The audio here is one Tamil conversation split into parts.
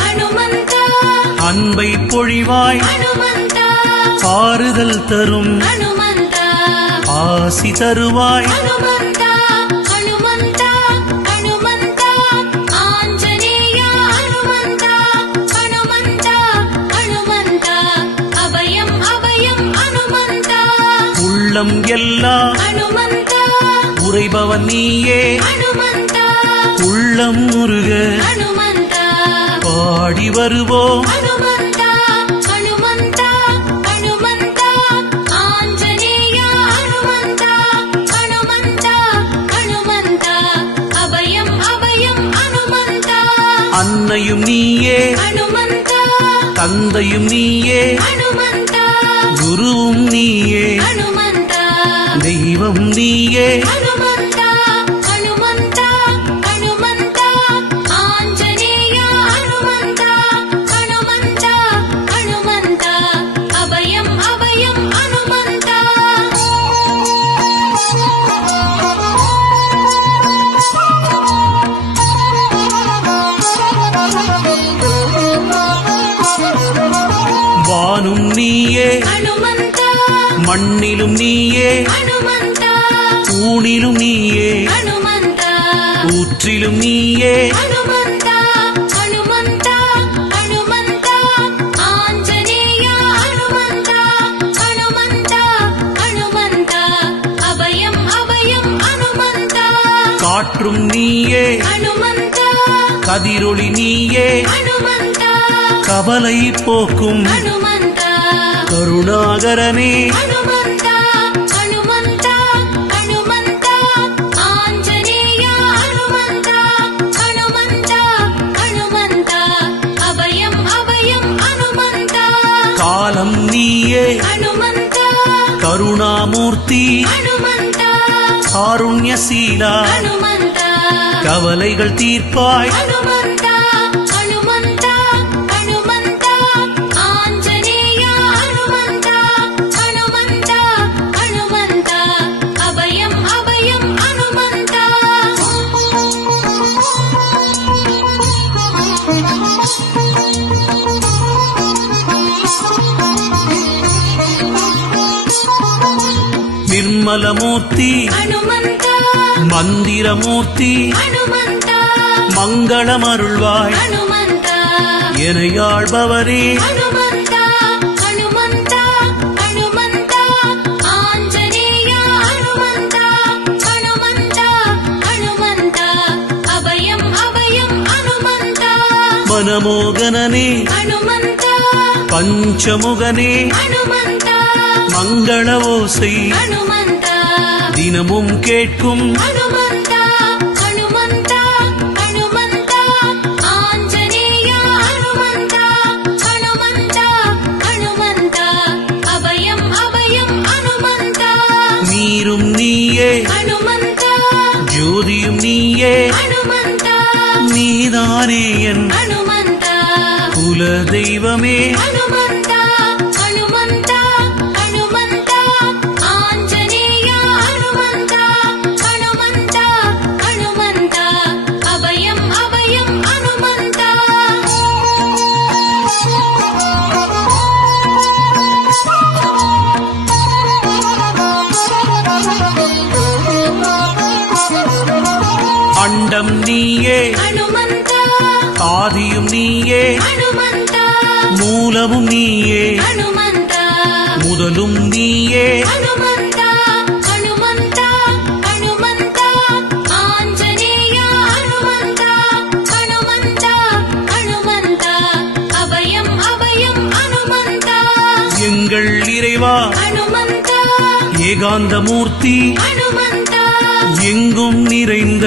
ஹனுமந்த அன்பை பொழிவாய் ஆறுதல் தரும் ஆசி தருவாய். உள்ளம் எல்லாம் உறைபவன் நீயே. உள்ளம் முருக. பாடி வருவோம் அன்னையும் நீயே. தந்தையும் நீயே. குருவும் நீயே. ஹனுமந்த தெய்வம் நீயே ஹனுமந்த ஹனுமந்த மண்ணிலும் நீயே ஊனிலும் நீயே ஊற்றிலும் நீயே. காற்றும் நீயே கதிரொளி நீயே. கவலை போக்கும் கருணாகரனே. காலம் நீயே. கருணாமூர்த்தி. காருண்யசீலா. கவலைகள் தீர்ப்பாய். நிர்மலமூர்த்தி மந்திரமூர்த்தி மங்களமருள்வாய் எனையாழ்பவரே. ஹனுமந்த பஞ்சமுகனே. மங்கள ஓசை. தினமும் கேட்கும். நீரும் நீயே ஜோதியும் நீயே நீதானே என் குல தெய்வமே ஆதியும் நீயே. மூலமும் நீயே. முதலும் நீயே. எங்கள் இறைவா. ஏகாந்தமூர்த்தி. ஹனுமந்த எங்கும் நிறைந்த.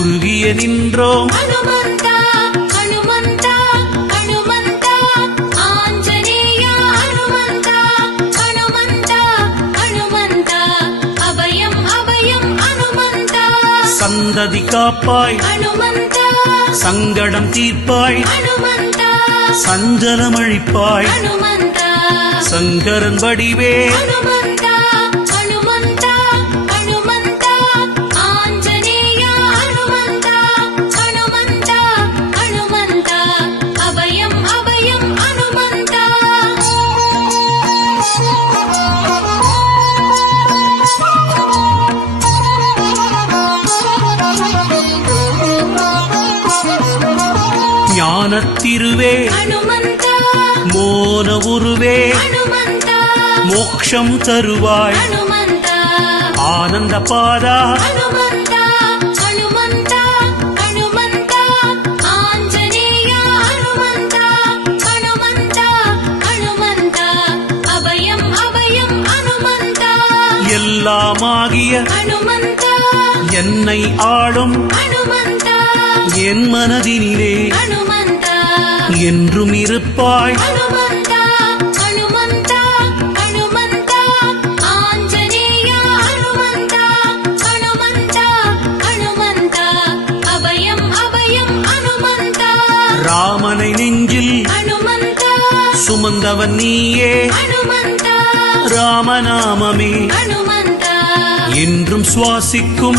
உருகிய நின்றோம் சந்ததி காப்பாய். சங்கடம் தீர்ப்பாய். சஞ்சலமழிப்பாய் சங்கரன் வடிவே. திருவே மோன உருவே. மோக்ஷம் தருவாய். ஆனந்த பாதா. எல்லாமாகிய என்னை ஆளும். என் மனதினிலே. என்றும் இருப்பாய். ராமனை நெஞ்சில் சுமந்தவன் நீயே. ராமநாமமே. என்றும் சுவாசிக்கும்.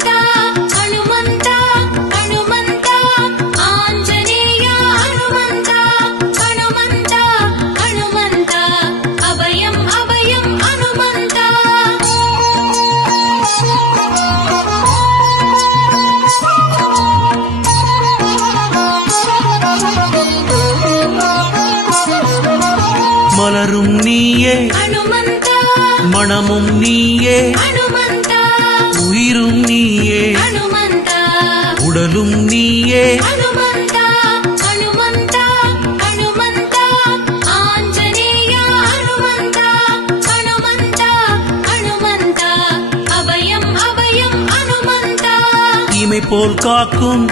பிராணமும் நீயே. உயிரும் நீயே. உடலும் நீயே. போல் காக்கும்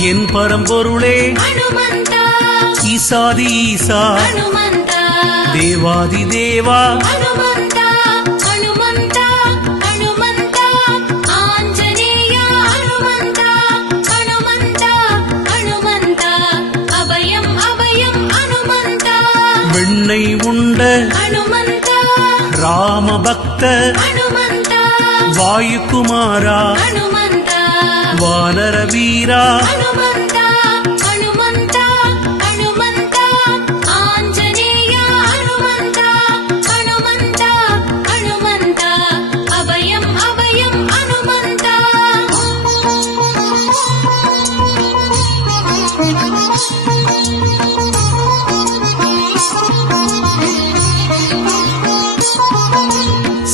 என் பரம்பொருளே. ஈசாதி ஈசா. தேவாதி தேவா. ராம பக்த வாயுகுமாரா வானர வீரா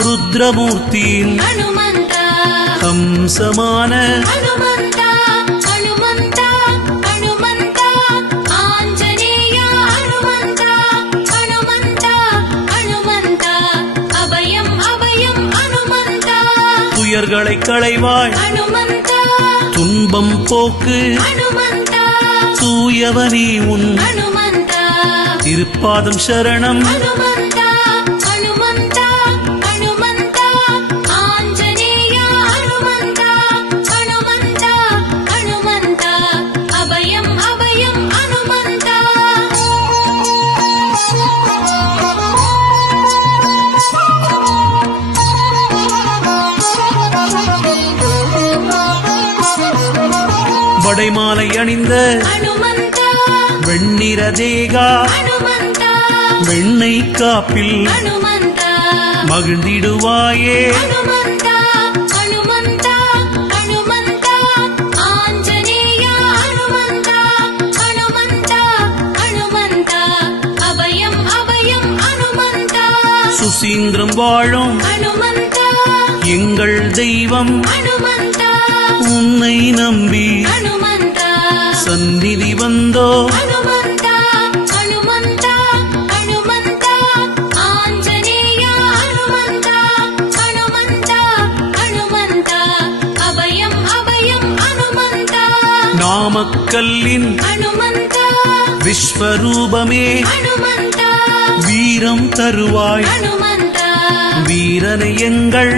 ருத்ரமூர்த்தி ஹம்சமான துயர்களை களைவாய் துன்பம் போக்கு தூயவனி உன் திருப்பாதம் சரணம் நடைமாலை அணிந்த வெண்ணிற தேகா. வெண்ணை காப்பில் மகிழ்ந்திடுவாயே. சுசீந்திரம் வாழும் எங்கள் தெய்வம். அனுமன் உன்னை நம்பி சந்நிதி வந்தோ? நாமக்கல்லின் விஸ்வரூபமே வீரம் தருவாய். வீரனை எங்கள்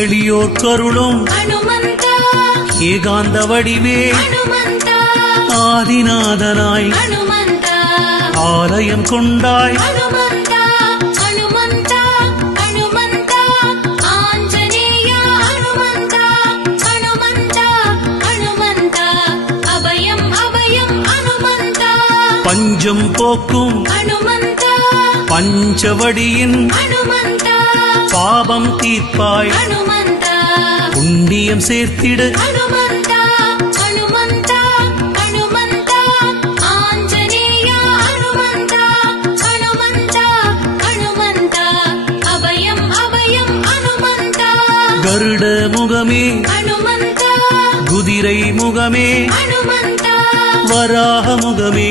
எளியோர் கருளும் ஏகாந்த வடிவே ஆதிநாதனாய் ஆலயம் கொண்டாய் பஞ்சம் போக்கும் அனுமந்தா. பஞ்சவடியின் பாபம் தீர்ப்பாய் புண்ணியம் சேர்த்திடு. கருட முகமே குதிரை முகமே வராக முகமே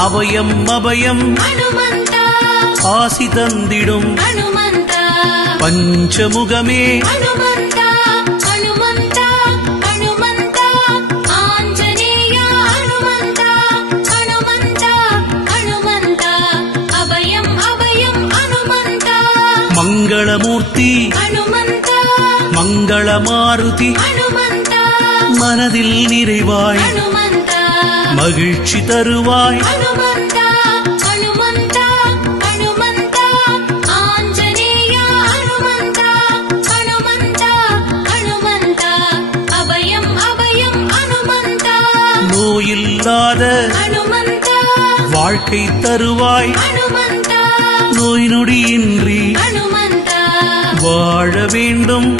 அபயம் அபயம். ஆசி தந்திடும். பஞ்சமுகமே. மங்களமூர்த்தி. மங்களமாருதி. மனதில் நிறைவாய். மகிழ்ச்சி தருவாய். நோயில்லாத வாழ்க்கை தருவாய். நோய் நொடியின்றி வாழ வேண்டும்.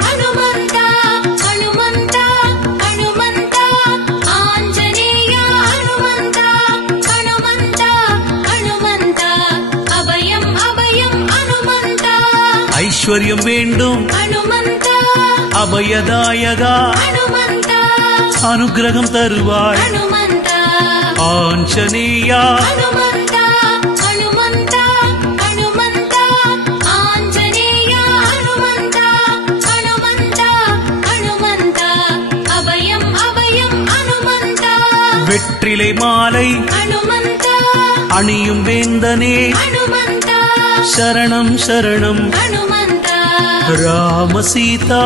ஐஸ்வர்யம் வேண்டும். அபயதாயகா. அனுகிரகம் தருவாய். ஆஞ்சநேயா. வெற்றிலை மாலை. அணியும் வேந்தனே. சரணம் சரணம். राम सीता।